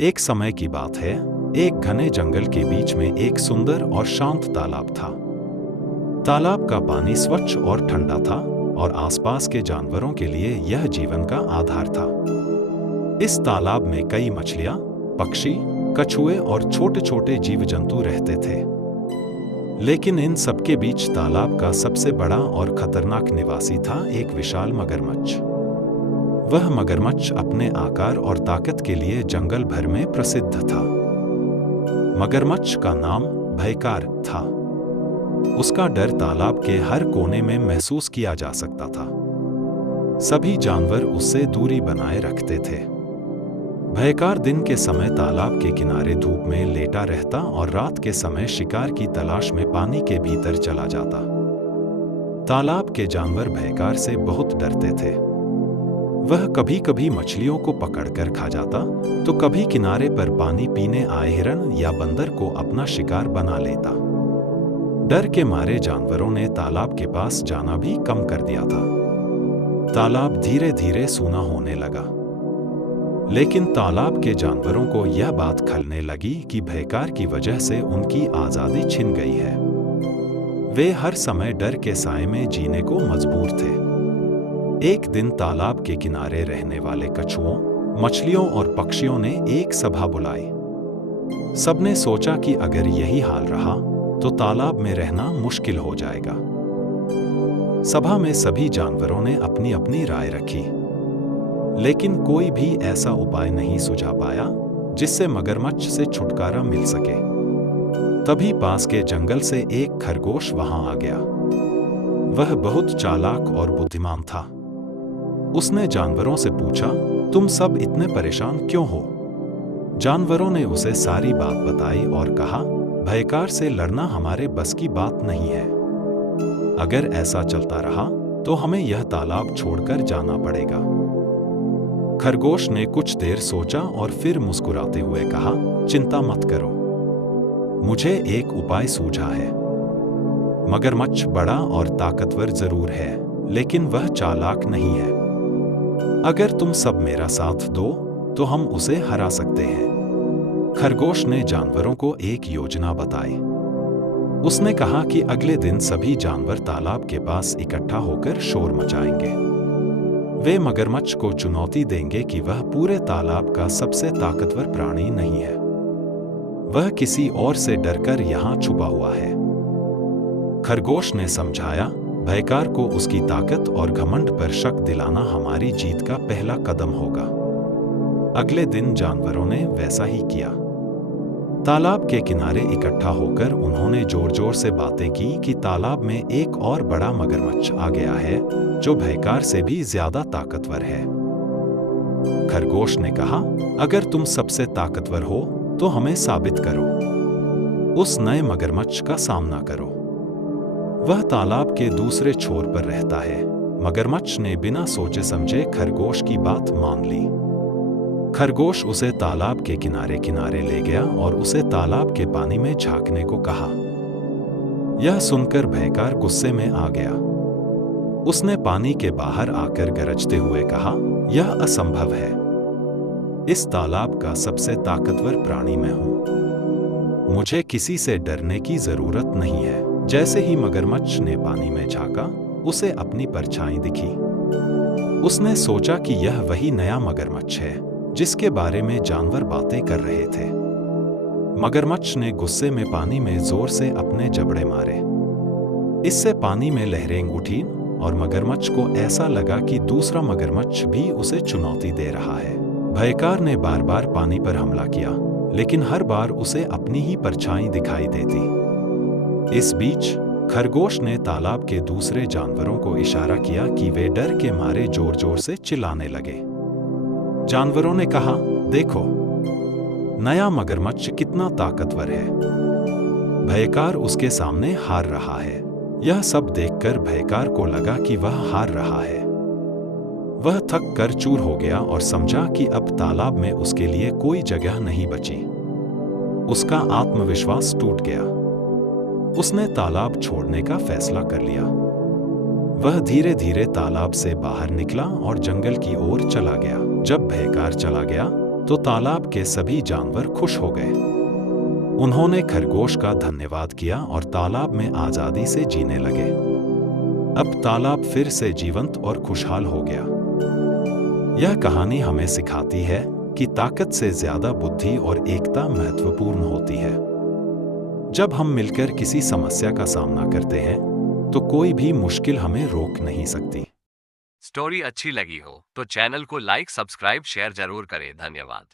एक समय की बात है, एक घने जंगल के बीच में एक सुंदर और शांत तालाब था। तालाब का पानी स्वच्छ और ठंडा था और आसपास के जानवरों के लिए यह जीवन का आधार था। इस तालाब में कई मछलियां, पक्षी, कछुए और छोटे-छोटे जीव-जंतु रहते थे। लेकिन इन सबके बीच तालाब का सबसे बड़ा और खतरनाक निवासी था एक विशाल मगरमच्छ। वह मगरमच्छ अपने आकार और ताकत के लिए जंगल भर में प्रसिद्ध था। मगरमच्छ का नाम भयकार था। उसका डर तालाब के हर कोने में महसूस किया जा सकता था। सभी जानवर उससे दूरी बनाए रखते थे। भयकार दिन के समय तालाब के किनारे धूप में लेटा रहता और रात के समय शिकार की तलाश में पानी के भीतर चला जाता। तालाब के जानवर भयकार से बहुत डरते थे। वह कभी-कभी मछलियों को पकड़कर खा जाता, तो कभी किनारे पर पानी पीने आए हिरन या बंदर को अपना शिकार बना लेता। डर के मारे जानवरों ने तालाब के पास जाना भी कम कर दिया था। तालाब धीरे-धीरे सूना होने लगा। लेकिन तालाब के जानवरों को यह बात खलने लगी कि भयकार की वजह से उनकी आज़ादी छिन गई है। वे हर समय डर के साए में जीने को मजबूर थे। एक दिन तालाब के किनारे रहने वाले कछुओं, मछलियों और पक्षियों ने एक सभा बुलाई। सबने सोचा कि अगर यही हाल रहा तो तालाब में रहना मुश्किल हो जाएगा। सभा में सभी जानवरों ने अपनी अपनी राय रखी, लेकिन कोई भी ऐसा उपाय नहीं सुझा पाया जिससे मगरमच्छ से छुटकारा मिल सके। तभी पास के जंगल से एक खरगोश वहां आ गया। वह बहुत चालाक और बुद्धिमान था। उसने जानवरों से पूछा, तुम सब इतने परेशान क्यों हो? जानवरों ने उसे सारी बात बताई और कहा, भयकार से लड़ना हमारे बस की बात नहीं है। अगर ऐसा चलता रहा तो हमें यह तालाब छोड़कर जाना पड़ेगा। खरगोश ने कुछ देर सोचा और फिर मुस्कुराते हुए कहा, चिंता मत करो, मुझे एक उपाय सूझा है। मगरमच्छ बड़ा और ताकतवर जरूर है, लेकिन वह चालाक नहीं है। अगर तुम सब मेरा साथ दो तो हम उसे हरा सकते हैं। खरगोश ने जानवरों को एक योजना बताई। उसने कहा कि अगले दिन सभी जानवर तालाब के पास इकट्ठा होकर शोर मचाएंगे। वे मगरमच्छ को चुनौती देंगे कि वह पूरे तालाब का सबसे ताकतवर प्राणी नहीं है। वह किसी और से डरकर यहाँ छुपा हुआ है। खरगोश ने समझाया, भयकार को उसकी ताकत और घमंड पर शक दिलाना हमारी जीत का पहला कदम होगा। अगले दिन जानवरों ने वैसा ही किया। तालाब के किनारे इकट्ठा होकर उन्होंने जोर-जोर से बातें की कि तालाब में एक और बड़ा मगरमच्छ आ गया है, जो भयकार से भी ज्यादा ताकतवर है। खरगोश ने कहा, अगर तुम सबसे ताकतवर हो तो हमें साबित करो। उस नए मगरमच्छ का सामना करो। वह तालाब के दूसरे छोर पर रहता है। मगरमच्छ ने बिना सोचे समझे खरगोश की बात मान ली। खरगोश उसे तालाब के किनारे किनारे ले गया और उसे तालाब के पानी में झांकने को कहा। यह सुनकर भयकार गुस्से में आ गया। उसने पानी के बाहर आकर गरजते हुए कहा, यह असंभव है। इस तालाब का सबसे ताकतवर प्राणी मैं हूं। मुझे किसी से डरने की जरूरत नहीं है। जैसे ही मगरमच्छ ने पानी में झांका, उसे अपनी परछाई दिखी। उसने सोचा कि यह वही नया मगरमच्छ है जिसके बारे में जानवर बातें कर रहे थे। मगरमच्छ ने गुस्से में पानी में जोर से अपने जबड़े मारे। इससे पानी में लहरें उठी और मगरमच्छ को ऐसा लगा कि दूसरा मगरमच्छ भी उसे चुनौती दे रहा है। भयकार ने बार-बार पानी पर हमला किया, लेकिन हर बार उसे अपनी ही परछाई दिखाई देती। इस बीच खरगोश ने तालाब के दूसरे जानवरों को इशारा किया कि वे डर के मारे जोर-जोर से चिल्लाने लगे। जानवरों ने कहा, देखो, नया मगरमच्छ कितना ताकतवर है। भयकार उसके सामने हार रहा है। यह सब देखकर भयकार को लगा कि वह हार रहा है। वह थक कर चूर हो गया और समझा कि अब तालाब में उसके लिए कोई जगह नहीं बची। उसका आत्मविश्वास टूट गया। उसने तालाब छोड़ने का फैसला कर लिया। वह धीरे-धीरे तालाब से बाहर निकला और जंगल की ओर चला गया। जब भयकार चला गया तो तालाब के सभी जानवर खुश हो गए। उन्होंने खरगोश का धन्यवाद किया और तालाब में आजादी से जीने लगे। अब तालाब फिर से जीवंत और खुशहाल हो गया। यह कहानी हमें सिखाती है कि ताकत से ज्यादा बुद्धि और एकता महत्वपूर्ण होती है। जब हम मिलकर किसी समस्या का सामना करते हैं, तो कोई भी मुश्किल हमें रोक नहीं सकती। स्टोरी अच्छी लगी हो तो चैनल को लाइक, सब्सक्राइब, शेयर जरूर करें। धन्यवाद।